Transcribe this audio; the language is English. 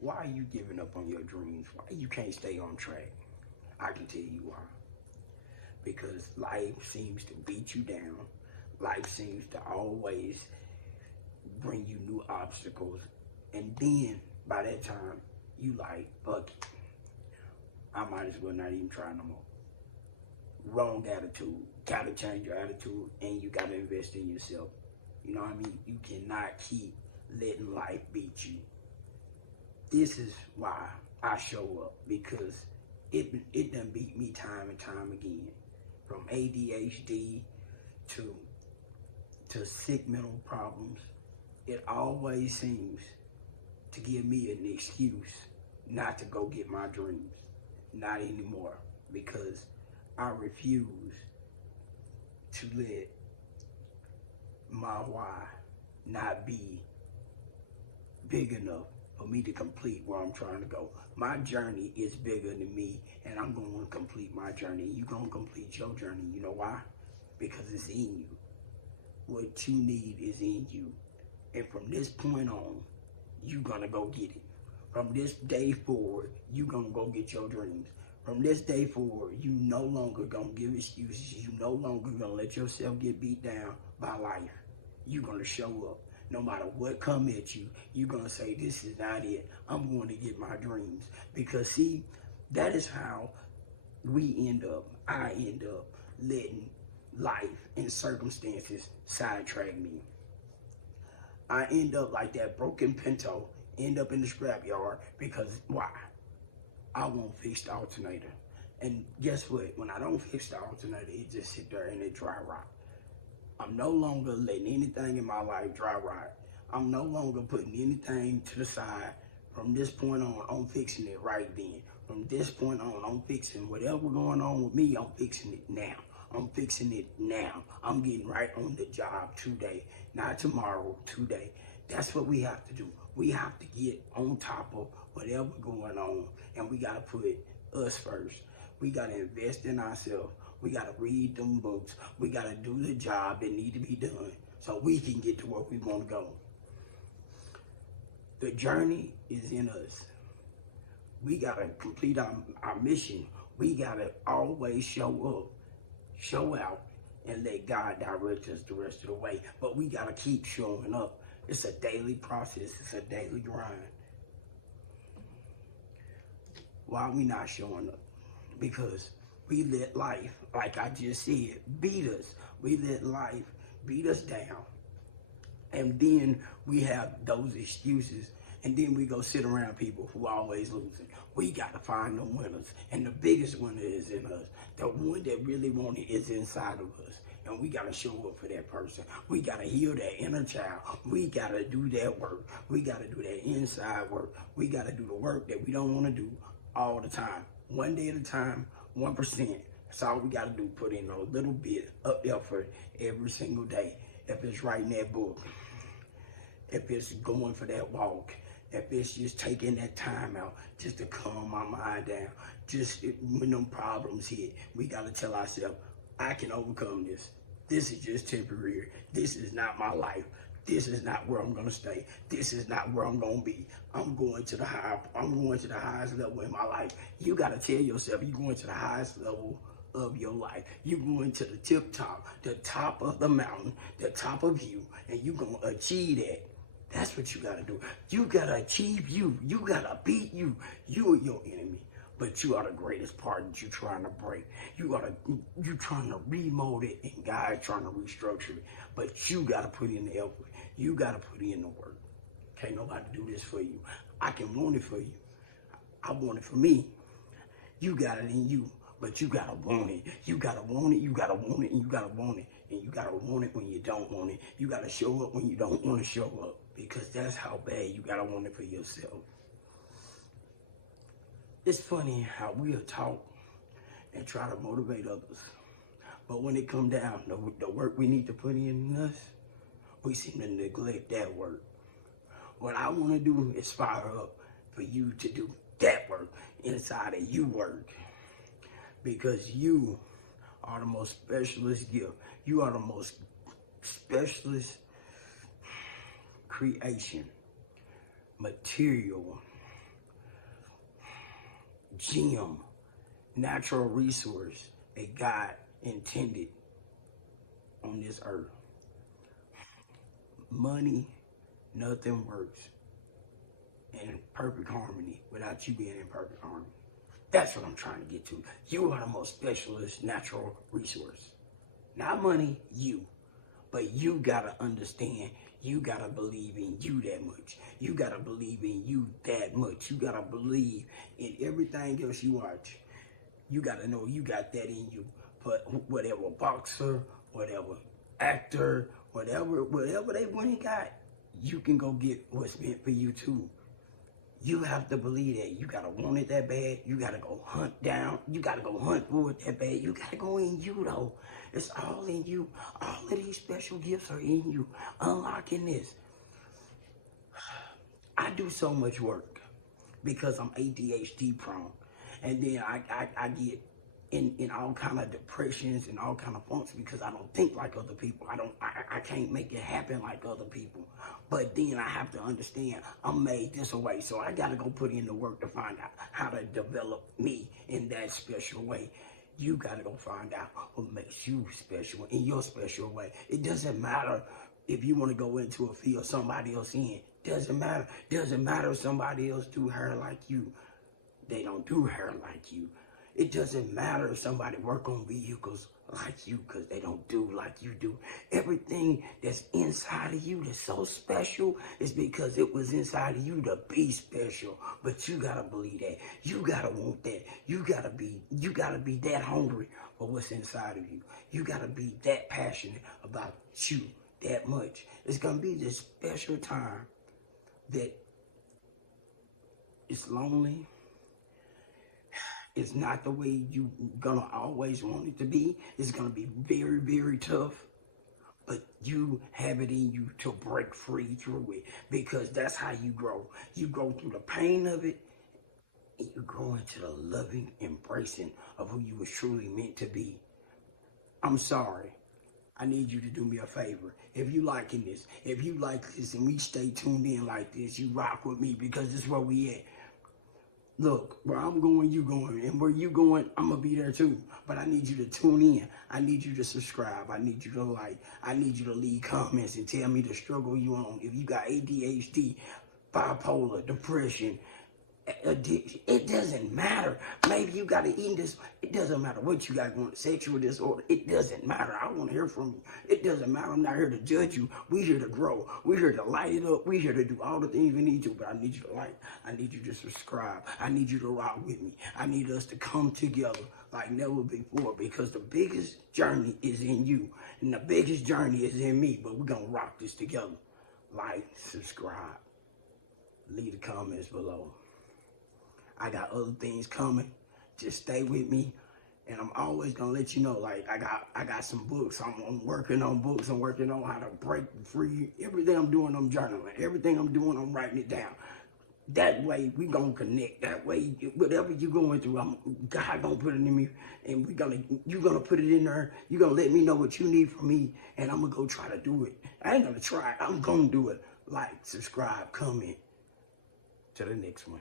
Why are you giving up on your dreams? Why you can't stay on track? I can tell you why. Because life seems to beat you down. Life seems to always bring you new obstacles. And then by that time, you like, fuck it. I might as well not even try no more. Wrong attitude. Gotta change your attitude, and you gotta invest in yourself. You know what I mean? You cannot keep letting life beat you. This is why I show up, because it done beat me time and time again. From ADHD to sick mental problems, it always seems to give me an excuse not to go get my dreams. Not anymore, because I refuse to let my why not be big enough for me to complete where I'm trying to go. My journey is bigger than me, and I'm going to complete my journey. You're going to complete your journey. You know why? Because it's in you. What you need is in you. And from this point on, you're going to go get it. From this day forward, you're going to go get your dreams. From this day forward, you no longer going to give excuses. You no longer going to let yourself get beat down by life. You're going to show up. No matter what come at you, you're going to say, this is not it. I'm going to get my dreams. Because see, that is how I end up letting life and circumstances sidetrack me. I end up like that broken Pinto, end up in the scrapyard, because why? I won't fix the alternator. And guess what? When I don't fix the alternator, it just sit there and it dry rot. I'm no longer letting anything in my life dry rot. I'm no longer putting anything to the side. From this point on, I'm fixing it right then. From this point on, I'm fixing whatever going on with me, I'm fixing it now. I'm fixing it now. I'm getting right on the job today, not tomorrow, today. That's what we have to do. We have to get on top of whatever going on, and we got to put us first. We got to invest in ourselves. We got to read them books. We got to do the job that need to be done so we can get to where we want to go. The journey is in us. We got to complete our mission. We got to always show up, show out, and let God direct us the rest of the way. But we got to keep showing up. It's a daily process. It's a daily grind. Why are we not showing up? Because we let life, like I just said, beat us. We let life beat us down. And then we have those excuses. And then we go sit around people who are always losing. We got to find the winners. And the biggest winner is in us. The one that really wants it is inside of us. And we got to show up for that person. We got to heal that inner child. We got to do that work. We got to do that inside work. We got to do the work that we don't want to do all the time. One day at a time, 1%. That's all we got to do. Put in a little bit of effort every single day. If it's writing that book, if it's going for that walk, if it's just taking that time out just to calm my mind down, just when them problems hit, we got to tell ourselves, I can overcome this. This is just temporary. This is not my life. This is not where I'm gonna stay. This is not where I'm gonna be. I'm going to the highest level in my life. You gotta tell yourself you're going to the highest level of your life. You're going to the top of the mountain, the top of you, and you're gonna achieve that. That's what you gotta do. You gotta achieve you. You gotta beat you. You are your enemy. But you are the greatest part that you're trying to break. You're trying to remold it, and God's trying to restructure it. But you got to put in the effort. You got to put in the work. Can't nobody do this for you. I can want it for you. I want it for me. You got it in you, but you got to want it. You got to want it, you got to want it, and you got to want it. And you got to want it when you don't want it. You got to show up when you don't want to show up, because that's how bad you got to want it for yourself. It's funny how we'll talk and try to motivate others. But when it comes down to the work we need to put in us, we seem to neglect that work. What I want to do is fire up for you to do that work inside of you work. Because you are the most specialist gift. You are the most specialist creation, material gem, natural resource that God intended on this earth. Money, nothing works in perfect harmony without you being in perfect harmony. That's what I'm trying to get to. You are the most specialist natural resource. Not money, you. But you gotta understand, you gotta believe in you that much. You gotta believe in you that much. You gotta believe in everything else you watch. You gotta know you got that in you. But whatever boxer, whatever actor, whatever they went and got, you can go get what's meant for you too. You have to believe that. You gotta want it that bad. You gotta go hunt down. You gotta go hunt for it that bad. You gotta go in you though. It's all in you. All of these special gifts are in you. Unlocking this. I do so much work because I'm ADHD prone. And then I get in all kind of depressions and all kind of funks because I don't think like other people. I can't make it happen like other people. But then I have to understand I'm made this way. So I gotta go put in the work to find out how to develop me in that special way. You gotta go find out what makes you special in your special way. It doesn't matter if you want to go into a field somebody else in. Doesn't matter. Doesn't matter if somebody else do hair like you. They don't do hair like you. It doesn't matter if somebody work on vehicles like you because they don't do like you do. Everything that's inside of you that's so special is because it was inside of you to be special. But you gotta believe that. You gotta want that. You gotta be that hungry for what's inside of you. You gotta be that passionate about you that much. It's gonna be this special time that it's lonely. It's not the way you gonna always want it to be. It's gonna be very, very tough. But you have it in you to break free through it because that's how you grow. You go through the pain of it and you grow into the loving embracing of who you was truly meant to be. I'm sorry. I need you to do me a favor. If you liking this, if you like this and we stay tuned in like this, you rock with me because this is where we at. Look, where I'm going, you going. And where you going, I'm going to be there too. But I need you to tune in. I need you to subscribe. I need you to like. I need you to leave comments and tell me the struggle you on. If you got ADHD, bipolar, depression, addiction, it doesn't matter. Maybe you got to eat this. It doesn't matter what you got going, sexual disorder. It doesn't matter. I want to hear from you. It doesn't matter. I'm not here to judge you. We're here to grow. We're here to light it up. We're here to do all the things we need to. But I need you to like. I need you to subscribe. I need you to rock with me. I need us to come together like never before because the biggest journey is in you and the biggest journey is in me. But we're gonna rock this together. Like, subscribe, leave the comments below. I got other things coming. Just stay with me. And I'm always gonna let you know, like I got some books. I'm working on books. I'm working on how to break free. Everything I'm doing, I'm journaling. Everything I'm doing, I'm writing it down. That way we gonna connect. That way, whatever you going through, God gonna put it in me, and you gonna put it in there. You gonna let me know what you need from me, and I'm gonna go try to do it. I ain't gonna try. I'm gonna do it. Like, subscribe, comment. To the next one.